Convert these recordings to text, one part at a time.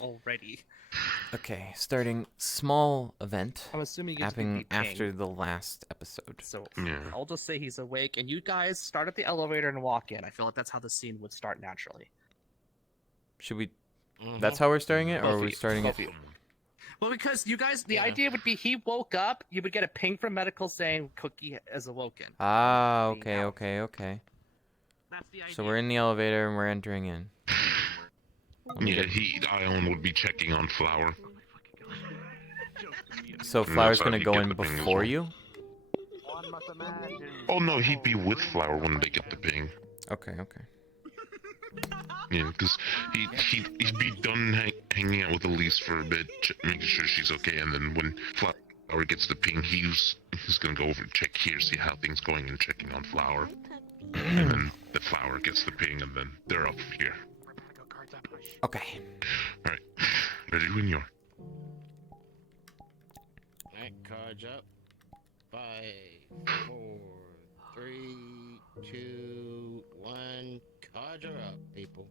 already. Okay, starting small event I'm assuming he's happening after the last episode. So Yeah. I'll just say he's awake, and you guys start at the elevator and walk in. I feel like that's how the scene would start naturally. Should we? That's how we're starting it, Both or of we're you. starting Both it? of you. Well, because you guys, the Yeah. idea would be he woke up, you would get a ping from medical saying Cookie is awoken. Ah, Being okay, out. okay. That's the idea. So we're in the elevator and we're entering in. Yeah, Ion would be checking on Flower. So And Flower's that's how gonna he'd go get in the ping as before well. you? Oh no, he'd be with Flower when they get the ping. Okay. Yeah, because he'd be done hanging out with Elise for a bit, making sure she's okay, and then when Flower gets the ping, he's gonna go over and check here, see how things going, and checking on Flower. And then the Flower gets the ping, and then they're up here. Okay. Alright, ready when you are. Alright, cards up. 5, 4, 3, 2, 1. Cards are up, people.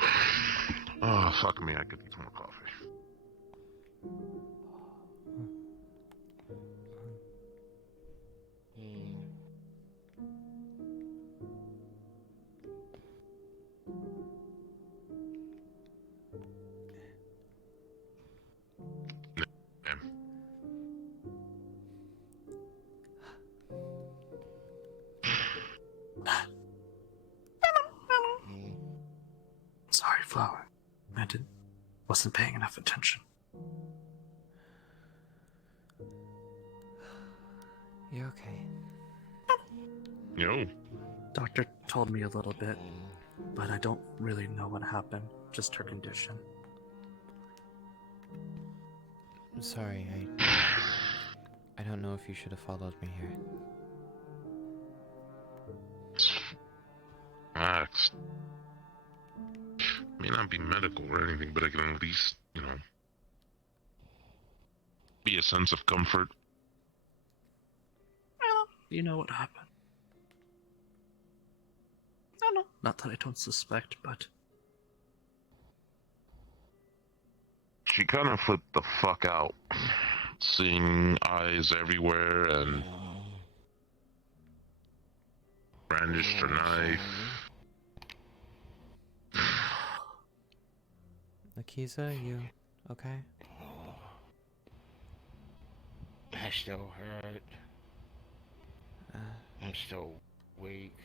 Oh, fuck me, I could use more coffee. Sorry, Flower. Wasn't paying enough attention. You okay? Yo. Doctor told me a little bit, but I don't really know what happened. Just her condition. I'm sorry, I don't know if you should have followed me here. Max. May not be medical or anything, but I can at least, be a sense of comfort. You know what happened? No. Not that I don't suspect, but... She kind of flipped the fuck out. Seeing eyes everywhere and brandished her knife. Akiza, you okay? I still hurt. I'm still weak.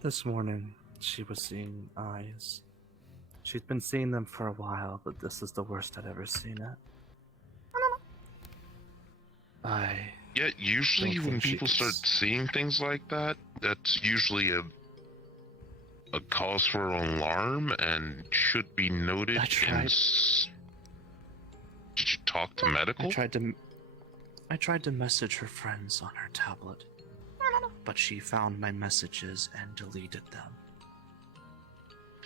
This morning, she was seeing eyes. She'd been seeing them for a while, but this is the worst I'd ever seen it. Yeah, usually don't when think she people is. start seeing things like that, that's usually a cause for alarm and should be noted. I tried. Did you talk to medical? I tried to message her friends on her tablet, but she found my messages and deleted them.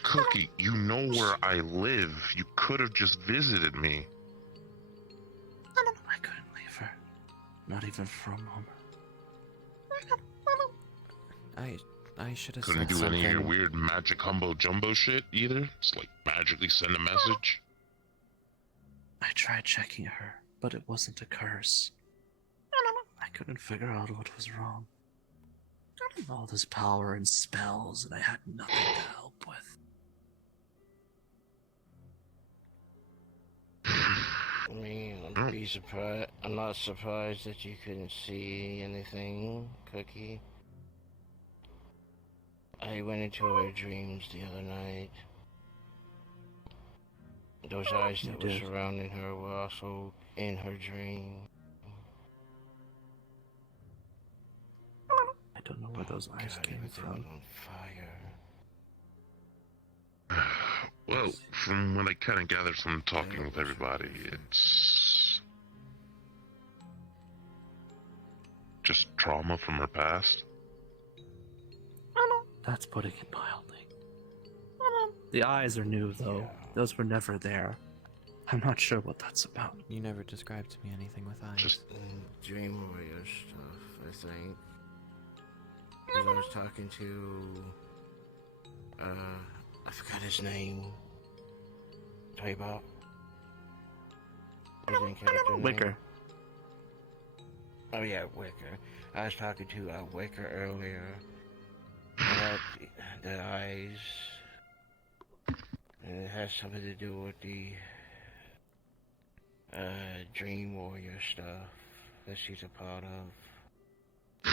Cookie, you know where I live. You could have just visited me. I couldn't leave her. Not even for a moment. I should have Couldn't said do any of your something. weird magic humbo jumbo shit either. Just like magically send a message. I tried checking her, but it wasn't a curse. I couldn't figure out what was wrong. All this power and spells, and I had nothing to help with. I mean, I'm not surprised that you couldn't see anything, Cookie. I went into her dreams the other night. Those eyes that were surrounding her were also in her dream. I don't know where those eyes God, came everything from. was on fire. Well, from what I kind of gathered from talking with everybody, it's just trauma from her past. That's putting it mildly. The eyes are new, though. Those were never there. I'm not sure what that's about. You never described to me anything with eyes. Just Dream warrior stuff, I think. 'Cause I was talking to I forgot his name. Tell you about. His main character name. Wicker. Oh yeah, Wicker. I was talking to Wicker earlier about the eyes. And it has something to do with the Dream Warrior stuff that she's a part of.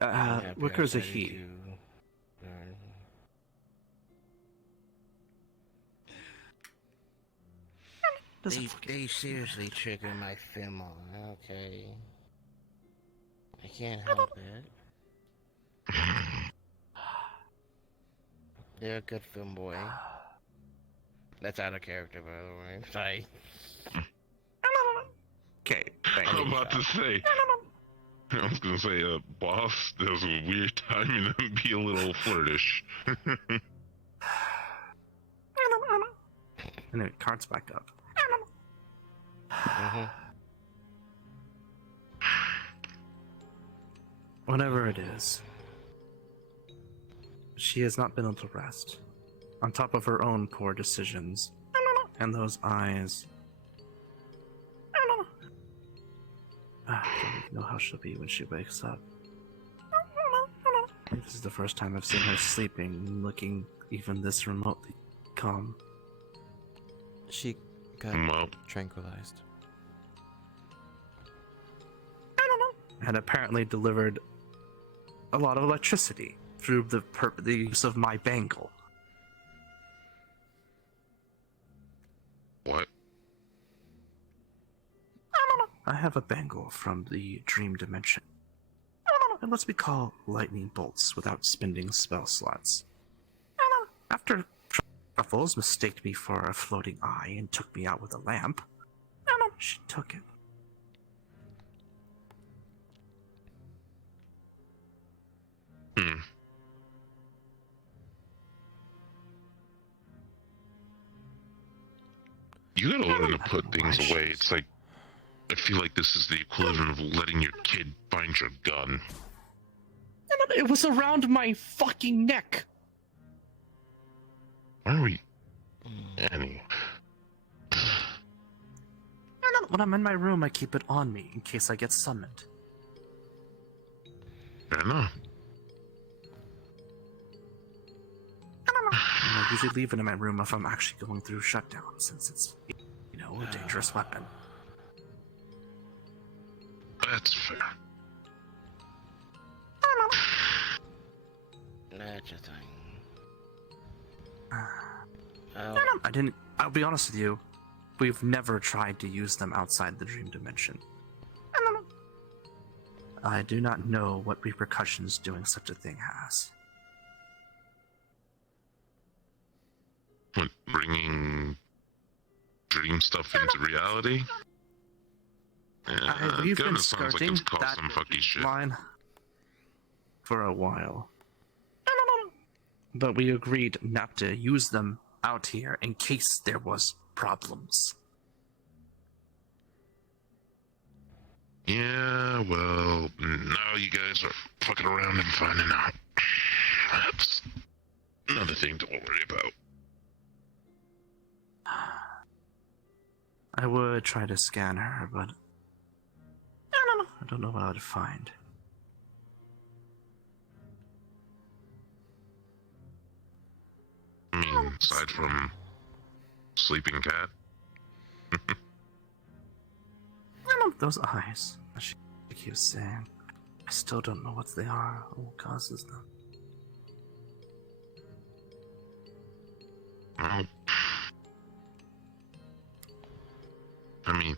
I'm happy Wicker's a I started he. to learn. They seriously trigger my film on, okay? I can't help it. They're a good film boy. That's out of character, by the way. Sorry. Okay, thank I'm you. about to say. I was gonna say, boss, there was a weird timing and be a little flirtish. Anyway, cards back up. Mm-hmm. Whatever it is, she has not been able to rest. On top of her own poor decisions. And those eyes. I don't even know how she'll be when she wakes up. I think this is the first time I've seen her sleeping and looking even this remotely calm. She got Well, tranquilized. And apparently delivered a lot of electricity through the use of my bangle. what? I have a bangle from the dream dimension. And what we call lightning bolts without spending spell slots. After Truffles mistaked me for a floating eye and took me out with a lamp, she took it. Hmm. You gotta learn to put things away. It's like, I feel like this is the equivalent of letting your kid find your gun. It was around my fucking neck. Why are we... Annie. When I'm in my room, I keep it on me in case I get summoned. Fair enough. And I usually leave it in my room if I'm actually going through ShutDown, since it's, a dangerous weapon. That's fair. That's a thing. I'll be honest with you, we've never tried to use them outside the dream dimension. I do not know what repercussions doing such a thing has. What, bringing dream stuff into reality? Yeah, We've kinda been sounds like skirting it's caused that some fucky shit. line for a while. But we agreed not to use them out here in case there was problems. Yeah, well, now you guys are fucking around and finding out. That's another thing to worry about. I would try to scan her, but I don't know what I would find. I mean, aside from sleeping cat. Those eyes, as she keeps saying, I still don't know what they are or what causes them. Well, I mean,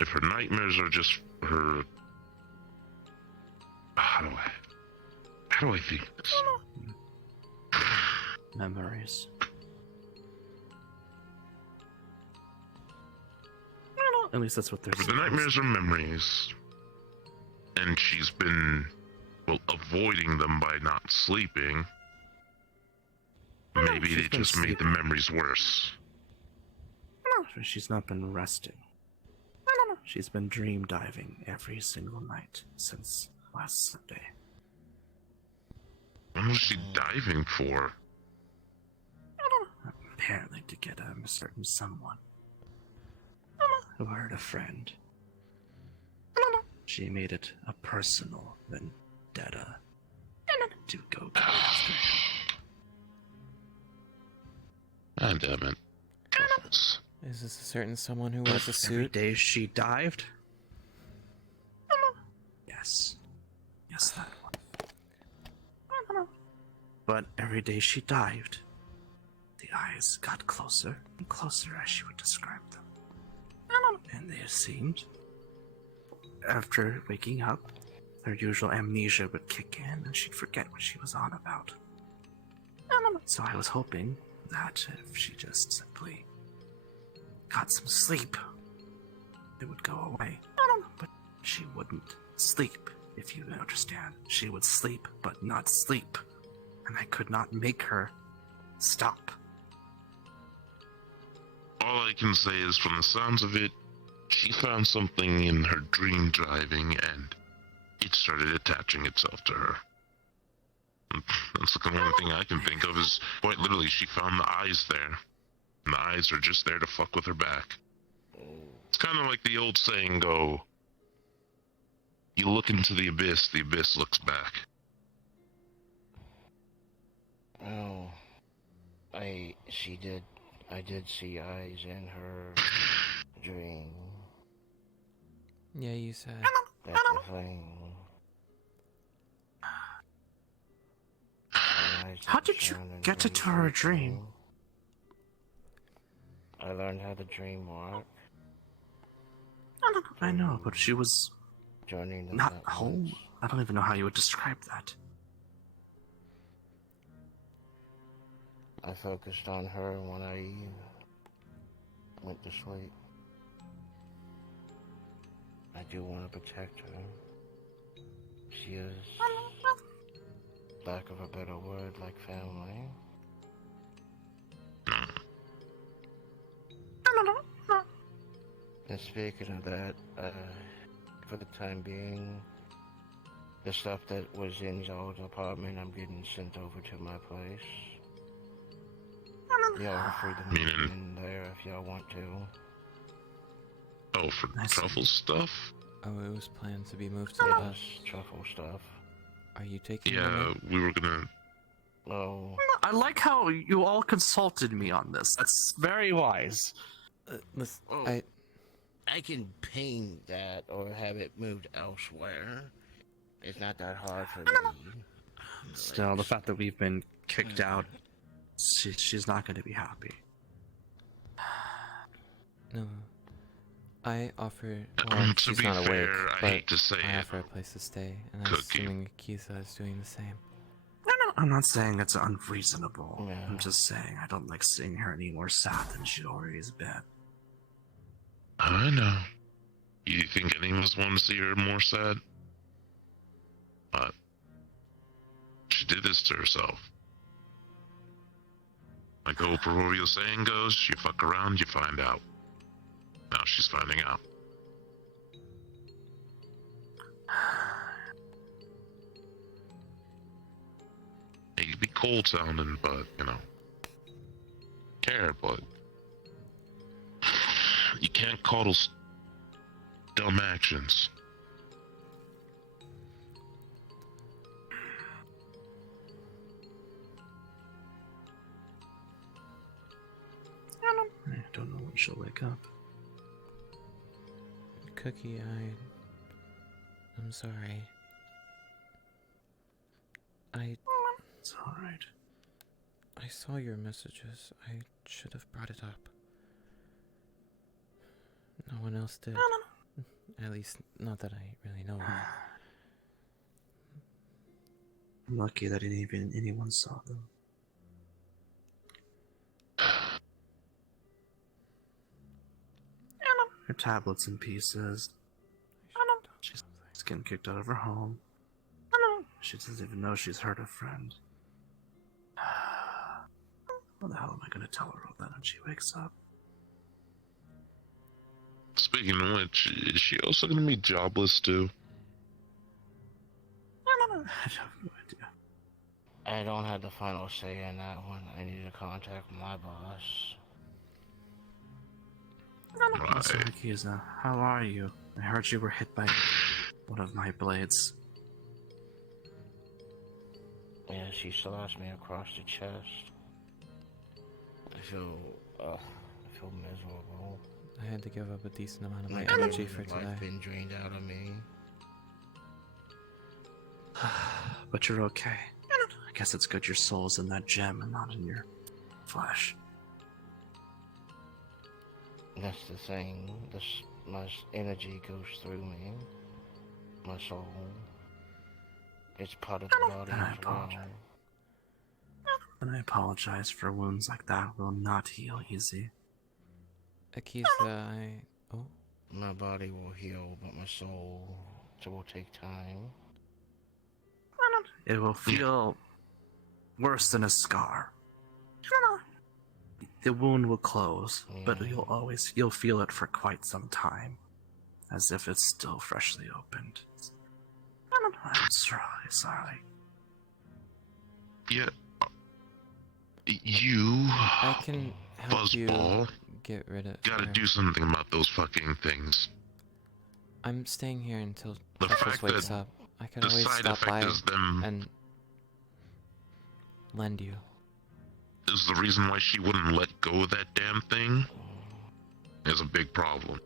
if her nightmares are just her, how do I think this? Memories. At least that's what they're If the nightmares are memories, and she's been, well, avoiding them by not sleeping, maybe she's they been just made the sleeping. memories worse. She's not been resting. She's been dream diving every single night since last Sunday. Well, What was she diving for? Apparently to get a certain someone who hurt a friend. She made it a personal vendetta to go after him. Ah, damn it. Truffles. Is this a certain someone who But wears a every suit? day she dived. Yes. Yes, that one. But every day she dived, the eyes got closer and closer as she would describe them. And they seemed, after waking up, her usual amnesia would kick in and she'd forget what she was on about. So I was hoping that if she just simply got some sleep, it would go away. But she wouldn't sleep, if you understand. She would sleep, but not sleep. And I could not make her stop. All I can say is, from the sounds of it, she found something in her dream driving and it started attaching itself to her. That's the only thing I can think of is, quite literally, she found the eyes there. And the eyes are just there to fuck with her back. It's kind of like the old saying go, you look into the abyss looks back. Oh, I did see eyes in her dream. Yeah, you said. That's the thing. How did you get into her dream? I learned how the dream worked. I know, but she was Joining the not networks. home. I don't even know how you would describe that. I focused on her when I went to sleep. I do want to protect her. She is, lack of a better word, like family. And speaking of that, for the time being, the stuff that was in y'all's apartment, I'm getting sent over to my place. Y'all are free to move Meaning- in there if y'all want to. Oh, for I see. Truffles stuff? Oh, it was planned to be moved to Yes, us. truffle stuff. Are you taking Yeah, them we were gonna... Oh, I like how you all consulted me on this. That's very wise. Listen, Oh. I can paint that or have it moved elsewhere. It's not that hard for me. Still, the fact that we've been kicked out, she's not going to be happy. no. I offer. Well, to she's be not awake, fair, I but hate to say I it, offer a place to stay, and I'm Cookie. assuming Akiza is doing the same. I'm not saying it's unreasonable. Yeah. I'm just saying I don't like seeing her any more sad than she already has been. I know. You think any of us want to see her more sad? But she did this to herself. Like the old proverbial saying goes, you fuck around, you find out. Now she's finding out. It could be cold sounding, but, you know, care, but you can't coddle dumb actions. I don't know when she'll wake up. Cookie, I'm sorry. It's alright. I saw your messages. I should have brought it up. No one else did. At least, not that I really know of. I'm lucky that even anyone saw them. Her tablet's in pieces. She's getting kicked out of her home. She doesn't even know she's hurt a friend. How the hell am I gonna tell her all that when she wakes up? Speaking of which, is she also gonna be jobless too? I have no idea. I don't have the final say in that one. I need to contact my boss. So, Right. Akiza, how are you? I heard you were hit by one of my blades. Yeah, she slashed me across the chest. I feel miserable. I had to give up a decent amount of my Like energy literally for the life today. been drained out of me. But you're okay. I guess it's good your soul's in that gem and not in your flesh. That's the thing. My energy goes through me. My soul. It's part of the body And I as well. apologize. And I apologize for wounds like that will not heal easy. Akiza, Oh, My body will heal, but my soul will take time. It will feel worse than a scar. The wound will close, but you'll feel it for quite some time, as if it's still freshly opened. I'm sorry. Yeah. You. I can help you Buzzball. get rid of Gotta her. do something about those fucking things. I'm staying here until The Truffles fact wakes that up. I can the always side stop by effect is them and lend you. is the reason why she wouldn't let go of that damn thing is a big problem.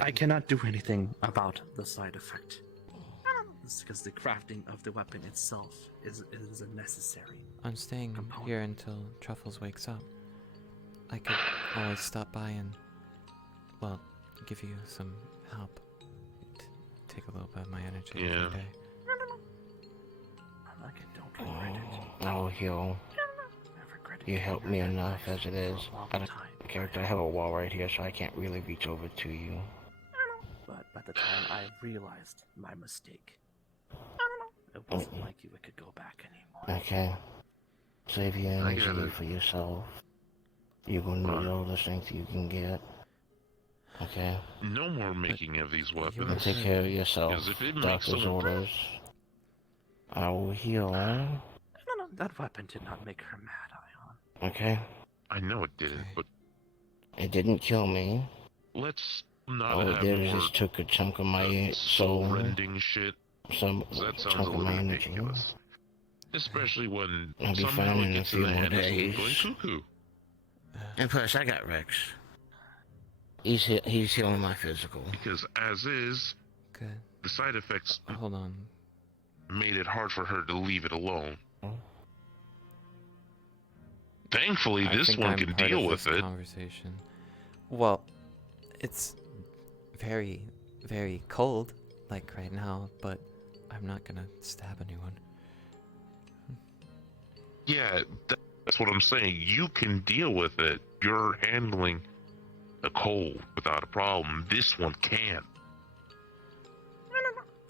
I cannot do anything about the side effect. It's because the crafting of the weapon itself is a necessary. I'm staying Component. here until Truffles wakes up. I could always stop by and, well, give you some help. Take a little bit of my energy Yeah. every day. I don't regret it. I will heal. I've regretted You getting help her me that enough knife as it is. for a long I don't time. character. I have a wall right here, so I can't really reach over to you. But by the time I realized my mistake, it wasn't like you could go back anymore. Okay. Save your I get energy it. for yourself. You're gonna need all the strength you can get. Okay. No more making of these And weapons. take care of yourself. Because if it makes Doctor's someone orders. I will heal. No, that weapon did not make her mad, Ion. Okay. I know it didn't, Okay. but It didn't kill me. let's not All it have did is more just took a chunk of my soul. soul-rending shit. Some 'Cause that sounds chunk a of little my energy. ridiculous. Especially when I'll be somehow fine it in a gets in few the more habit of days. going cuckoo. And plus, I got Rex. He's healing my physical. Because as is, Good. the side effects Hold on. made it hard for her to leave it alone. Thankfully, I this think one I'm can part deal of with this it. conversation. Well, it's very, very cold, like right now, but I'm not gonna stab anyone. Yeah, that's what I'm saying. You can deal with it. You're handling a cold without a problem. This one can't.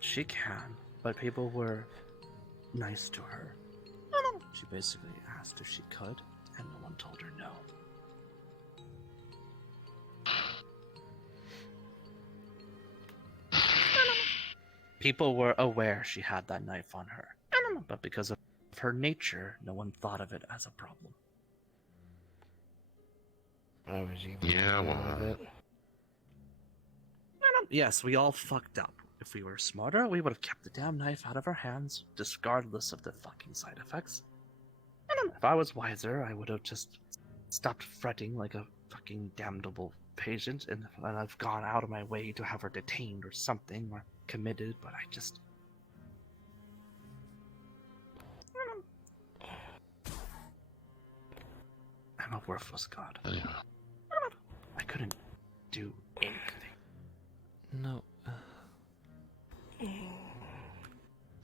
She can, but people were nice to her. She basically asked if she could, and no one told her no. People were aware she had that knife on her, but because of her nature, no one thought of it as a problem. I was even Yeah, aware well, of it. Yes, we all fucked up. If we were smarter, we would have kept the damn knife out of our hands, regardless of the fucking side effects. If I was wiser, I would have just stopped fretting like a fucking damnable patient, and I've gone out of my way to have her detained or something, or committed, but I just... I'm a worthless god. Yeah. I couldn't do anything. No.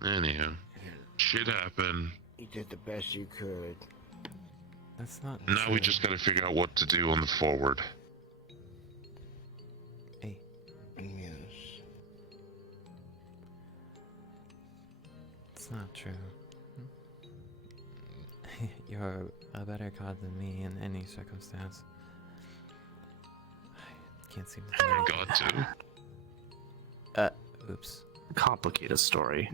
Anyhow, shit happened. You did the best you could. That's not Now true. we just gotta figure out what to do on the forward. Hey, Yes. it's not true. You're a better god than me in any circumstance. I can't seem to do anything. Got to. Oops. Complicated story.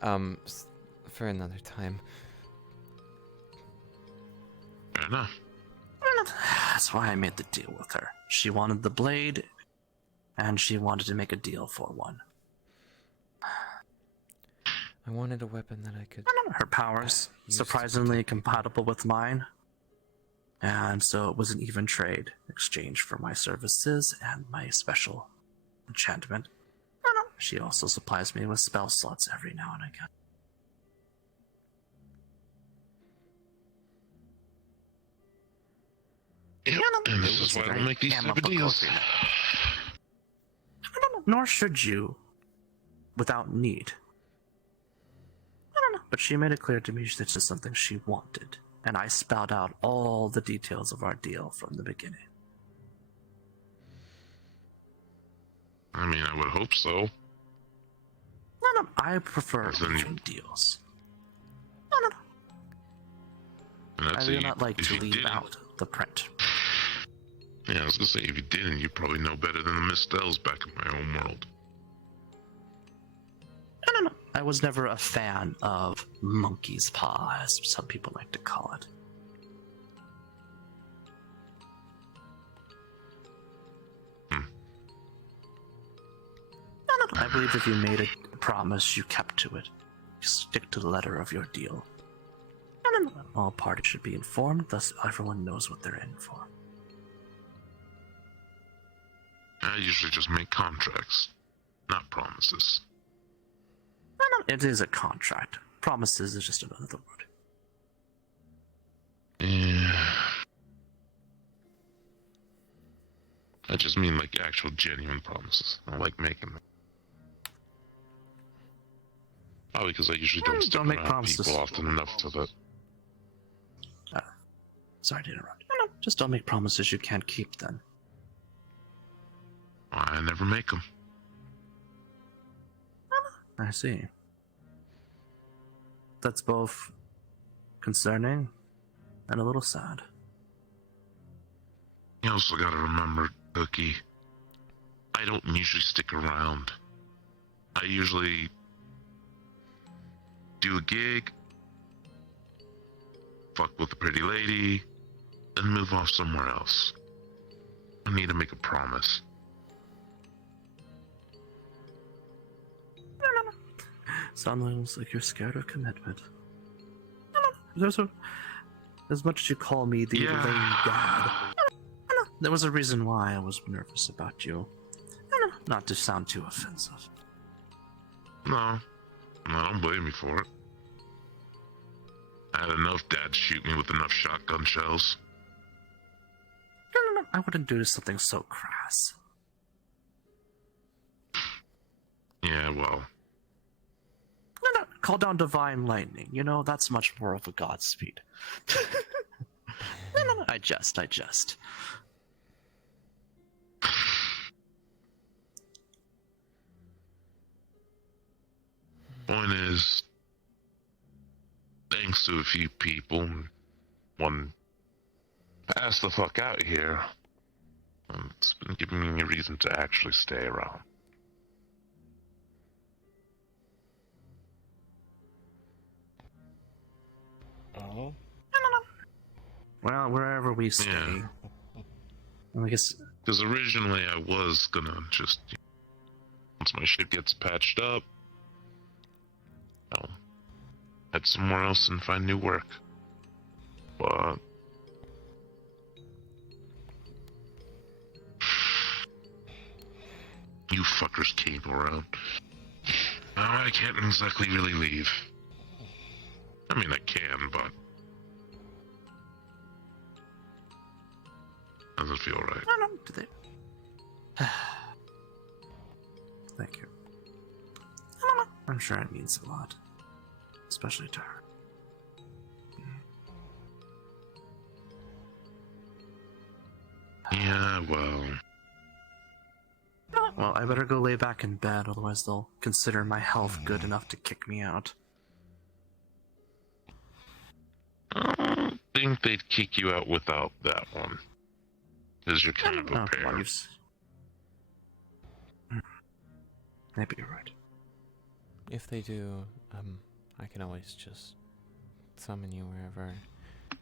For another time. Fair enough. That's why I made the deal with her. She wanted the blade, and she wanted to make a deal for one. I wanted a weapon that I could... Her powers, Used to surprisingly protect people. compatible with mine. And so it was an even trade, exchange for my services and my special enchantment. She also supplies me with spell slots every now and again. Yep, and this It is was why a I don't very make these type of amicable deals. agreement. Nor should you, without need. But she made it clear to me that this is something she wanted, and I spelled out all the details of our deal from the beginning. I mean, I would hope so. I prefer Then you- even deals. And I I'd do say not like if to you leave didn't- out the print. Yeah, I was gonna say, if you didn't, you probably know better than the misspells back in my home world. I was never a fan of monkey's paw, as some people like to call it. I believe if you made a promise, you kept to it. You stick to the letter of your deal. All parties should be informed, thus everyone knows what they're in for. I usually just make contracts, not promises. It is a contract. Promises is just another word. Yeah. I just mean like actual genuine promises. I like making them. Probably because I usually don't stick Don't make around promises. people often enough so that... Sorry to interrupt. Just don't make promises you can't keep then. I never make them. I see. That's both concerning and a little sad. You also gotta remember, Cookie, I don't usually stick around. I usually do a gig, fuck with a pretty lady, and move off somewhere else. I need to make a promise. Sounds like you're scared of commitment. As much as you call me the Yeah. lame dad, there was a reason why I was nervous about you. Not to sound too offensive. No, don't blame me for it. I had enough dads shoot me with enough shotgun shells. I wouldn't do something so crass. Yeah, well, Call down divine lightning. You know, that's much more of a Godspeed. I jest. point is, thanks to a few people, one passed the fuck out here. It's been giving me a reason to actually stay around. Oh? Well, wherever we stay. Yeah. I guess. Because originally I was gonna just, once my shit gets patched up, I'll head somewhere else and find new work. But you fuckers came around. Now I can't exactly really leave. I mean, I can, but doesn't feel right. Do they? Thank you. I'm sure it means a lot. Especially to her. Yeah, well, Well, I better go lay back in bed, otherwise they'll consider my health good enough to kick me out. I don't think they'd kick you out without that one. Because you're kind of a Oh, pair. well, you've... Maybe you're right. if they do, I can always just summon you wherever,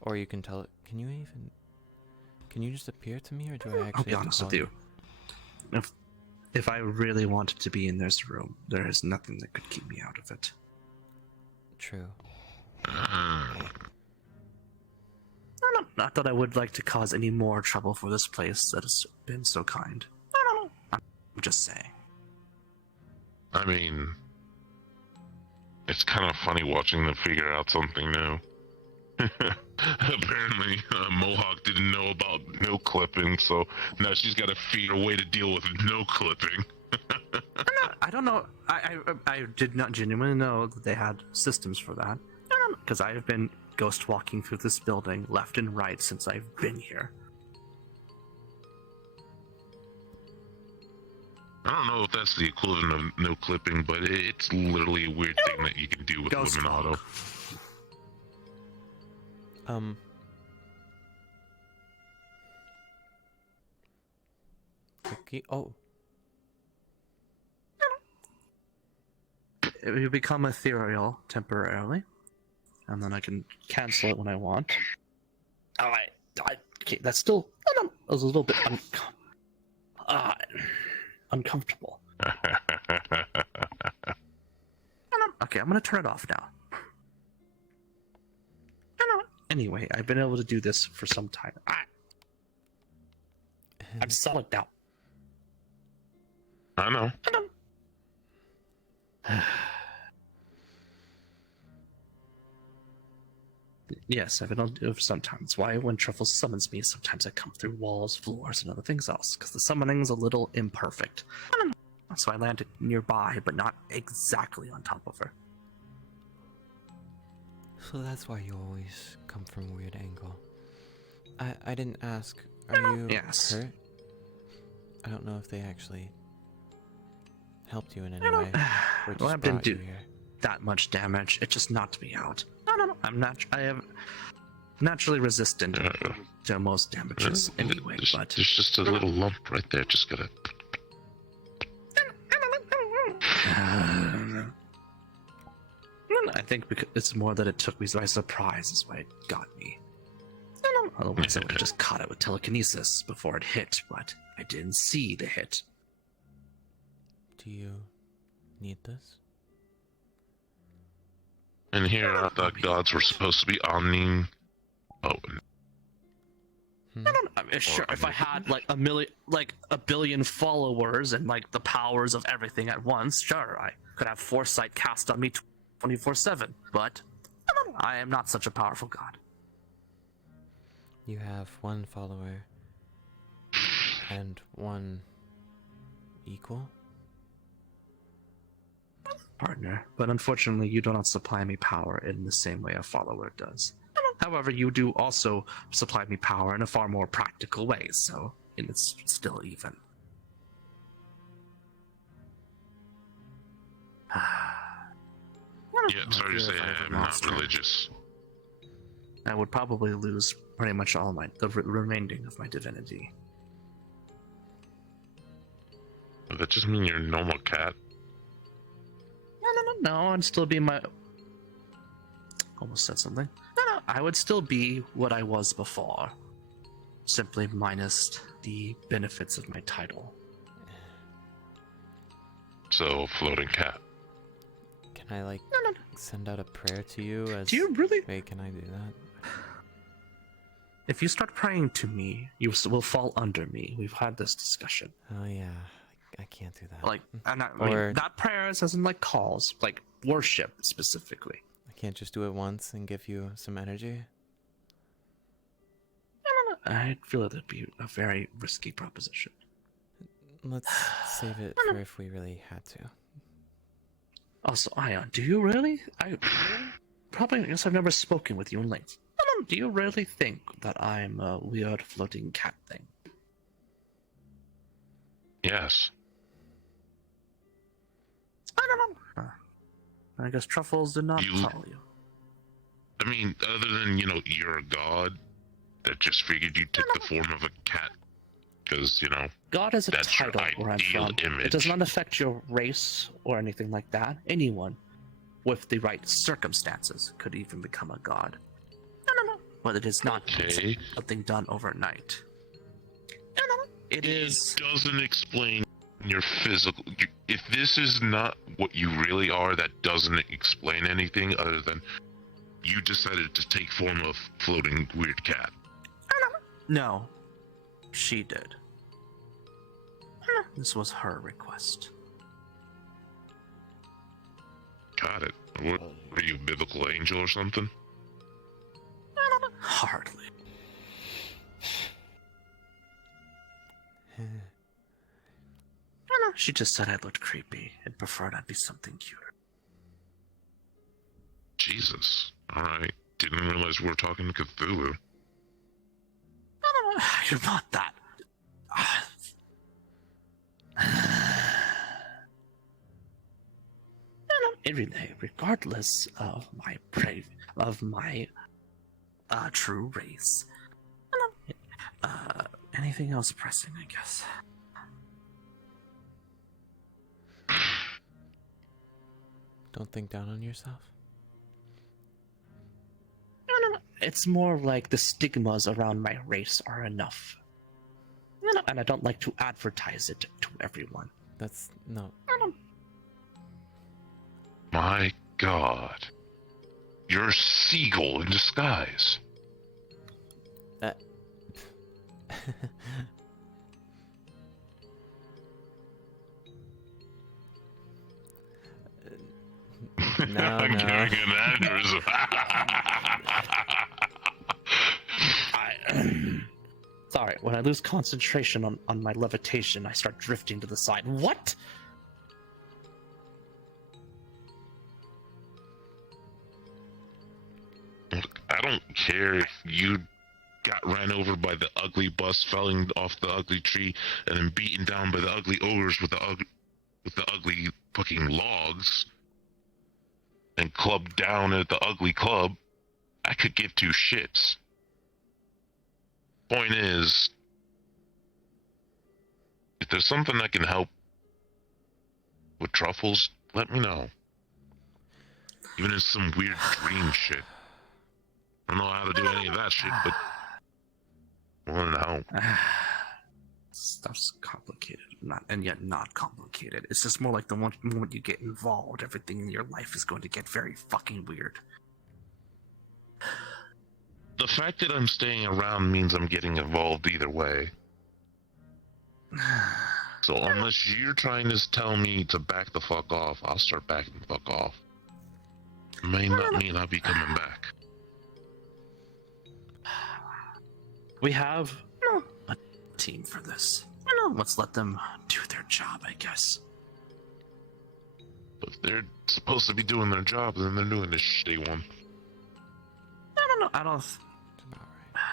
or you can tell it. Can you just appear to me, or do I actually I'll be have to honest call with you. If I really wanted to be in this room, there is nothing that could keep me out of it. True. Not that I would like to cause any more trouble for this place that has been so kind. I'm just saying. I mean, it's kind of funny watching them figure out something new. Apparently, Mohawk didn't know about no clipping, so now she's got to figure a way to deal with no clipping. I don't know. I did not genuinely know that they had systems for that. Because I have been ghost walking through this building left and right since I've been here. I don't know if that's the equivalent of no clipping, but it's literally a weird thing that you can do with Ghost Limonado. walk. Okay. Oh. It will become ethereal temporarily, and then I can cancel it when I want. Alright, okay, that's still a little bit uncomfortable. Okay, I'm gonna turn it off now. Anyway, I've been able to do this for some time. I'm solid now. I know. Yes, I've been able to do it for some time. That's why when Truffles summons me, sometimes I come through walls, floors, and other things else, because the summoning's a little imperfect. So I landed nearby, but not exactly on top of her. So that's why you always come from a weird angle. I didn't ask. Are you Yes. hurt? I don't know if they actually helped you in any way, or just Well, I didn't brought you do here. that much damage. It just knocked me out. I am naturally resistant to most damages anyway, but There's just a little lump right there. Just gotta. I think because it's more that it took me by surprise is why it got me. Otherwise, I would have just caught it with telekinesis before it hit, but I didn't see the hit. Do you need this? And here, I thought gods were supposed to be omni. Oh, I mean, sure, if I had like a billion followers and like the powers of everything at once, sure, I could have foresight cast on me 24/7. But I am not such a powerful god. You have one follower and one equal? Partner, but unfortunately you do not supply me power in the same way a follower does. However, you do also supply me power in a far more practical way, so it's still even. yeah, sorry to say, I'm not religious. I would probably lose pretty much all the remaining of my divinity. Does that just mean you're a normal cat? No, I'd still be my... Almost said something. No, I would still be what I was before. Simply minus the benefits of my title. So, floating cat. Can I like send out a prayer to you as... Do you really? Wait, can I do that? If you start praying to me, you will fall under me. We've had this discussion. Oh yeah, I can't do that. Like, and I Or- mean, not prayers as in like calls, like worship specifically. I can't just do it once and give you some energy? I feel that would be a very risky proposition. Let's save it for if we really had to. Also, Ion, do you really? I guess I've never spoken with you in length. Do you really think that I'm a weird floating cat thing? Yes. I don't know. I guess Truffles did not You- tell you. I mean, other than, you're a god that just figured you'd take the form of a cat. because God is a that's your title where I'm ideal from. image. It does not affect your race or anything like that. Anyone with the right circumstances could even become a god. No. But it is not Okay. something done overnight. No. It is. It doesn't explain your physical. If this is not what you really are, that doesn't explain anything other than you decided to take form of floating weird cat. No. She did. This was her request. Got it. What, are you a biblical angel or something? Hardly. She just said I looked creepy and preferred I'd be something cuter. Jesus. Alright. Didn't realize we were talking to Cthulhu. You're not that. Regardless of my true race. Anything else pressing, I guess. Don't think down on yourself. No. It's more like the stigmas around my race are enough. And I don't like to advertise it to everyone. That's no. My God. You're a seagull in disguise. No, I'm no. giving an address. Sorry, when I lose concentration on my levitation, I start drifting to the side. What? Look, I don't care if you got ran over by the ugly bus falling off the ugly tree and then beaten down by the ugly ogres with the ugly fucking logs and clubbed down at the ugly club. I could give two shits. Point is, if there's something I can help with Truffles, let me know. Even if it's some weird dream shit. I don't know how to do any of that shit, but I want to help. Stuff's complicated, and yet not complicated. It's just more like the moment you get involved, everything in your life is going to get very fucking weird. The fact that I'm staying around means I'm getting involved either way. So unless you're trying to tell me to back the fuck off, I'll start backing the fuck off. It may not mean I'll be coming back. We have a team for this. Let's let them do their job, I guess. But if they're supposed to be doing their job, then they're doing this shitty one. I don't. It's about right.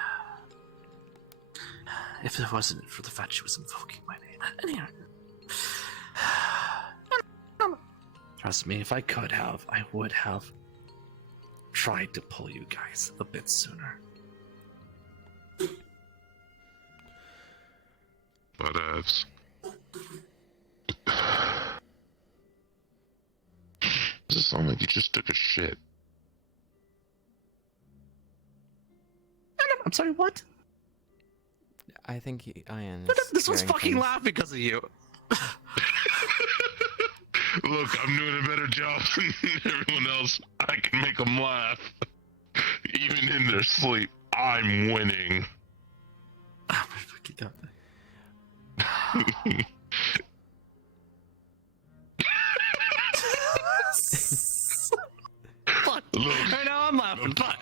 If it wasn't for the fact she was invoking my name. Anyway. Trust me, if I could have, I would have tried to pull you guys a bit sooner. But does it sound like you just took a shit? I'm sorry, what? I think Ian. This was hearing fucking things. loud because of you. Look, I'm doing a better job than everyone else. I can make them laugh. Even in their sleep, I'm winning. Oh my fucking god. Fuck. Look. Right now I'm laughing, but...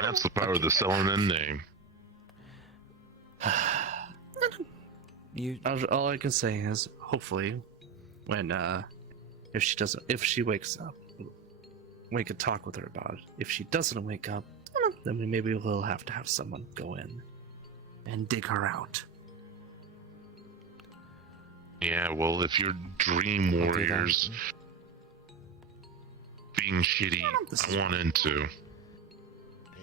That's the power of the selling name. You. All I can say is, hopefully, when, if she wakes up, we could talk with her about it. If she doesn't wake up, then maybe we'll have to have someone go in and dig her out. Yeah, well, if your dream I'll do that. warriors being shitty, I want into.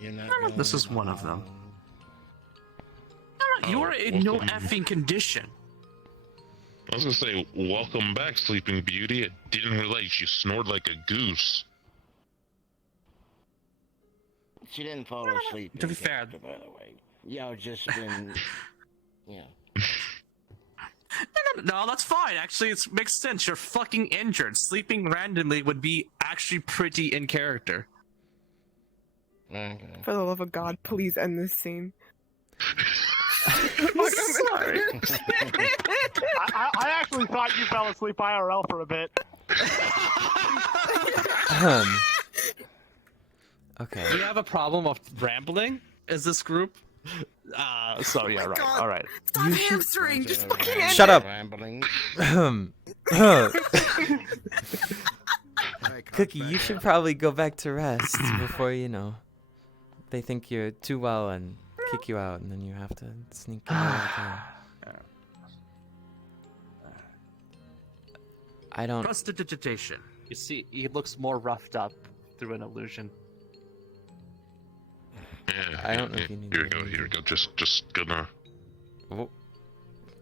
You're not This is going one of them. alone. You're in no welcome. effing condition. I was gonna say, welcome back, Sleeping Beauty. I didn't realize you snored like a goose. She didn't fall asleep. To in be fair- character, by the way. Y'all just been, yeah. No, that's fine. Actually, it makes sense. You're fucking injured. Sleeping randomly would be actually pretty in character. Okay. For the love of God, please end this scene. Sorry. I actually thought you fell asleep IRL for a bit. Okay. Do you have a problem of rambling? Is this group? So yeah, right. God. All right. Stop hamstering! Just fucking end Shut it! up. Rambling. Cookie, you should probably go back to rest before, you know, they think you're too well and kick you out, and then you have to sneak out. I don't. Prestidigitation. You see, he looks more roughed up through an illusion. Yeah, I don't know if you need Here to we go. read Here we it. go. Just gonna. Oh,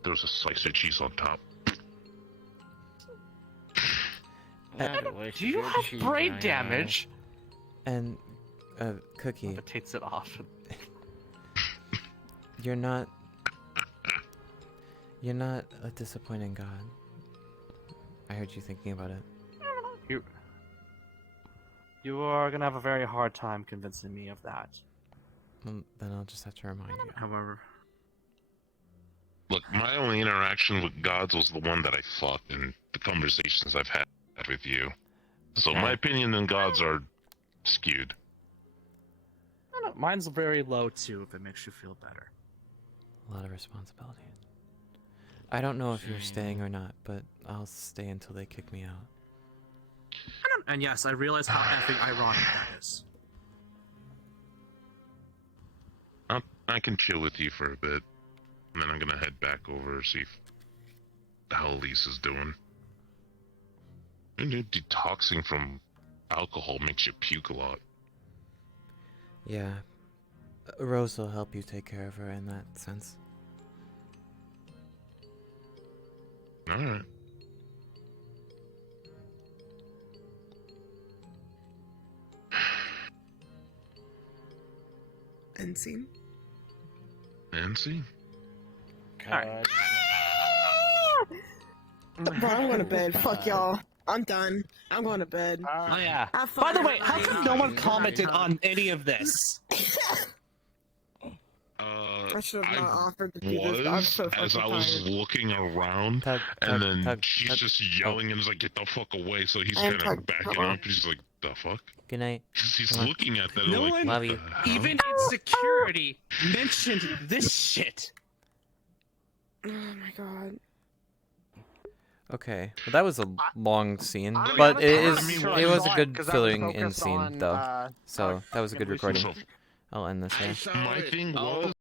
There's a slice of cheese on top. Do you have brain damage? and Cookie, It takes it off. you're not a disappointing god. I heard you thinking about it. You are gonna have a very hard time convincing me of that. Well, then I'll just have to remind you. However, Look, my only interaction with gods was the one that I fucked in the conversations I've had with you. So Okay. my opinion on gods are skewed. I don't know, mine's very low too. If it makes you feel better. A lot of responsibility. I don't know if you're staying or not, but I'll stay until they kick me out. And yes, I realize how effing ironic that is. I can chill with you for a bit, and then I'm gonna head back over see if how Lisa's doing. And detoxing from alcohol makes you puke a lot. Yeah. Rose will help you take care of her in that sense. All right. End scene. Nancy? God. Bro, I'm going to bed. Fuck y'all. I'm done. I'm going to bed. Oh yeah. Have By the fun, way, how everybody. come no one commented on any of this? I should have I not offered to do this. I'm so as fucking I was tired. looking around, Tug, and tug, then tug, she's tug. just yelling and is like, "Get the fuck away!" So he's I am kind of tug. backing Hello. up. He's like, "The fuck?" Good night. He's Come on. looking at that. No like, one- "What Love the you. hell?" Even in security, mentioned this shit. Oh my god. Okay. Well, that was a long scene, I'm but gonna it try is. to It was a enjoy good 'cause I was filling in focused scene, on, though. So that was a good Evolution. recording. So I'll end this I here. saw my it. thing Oh, was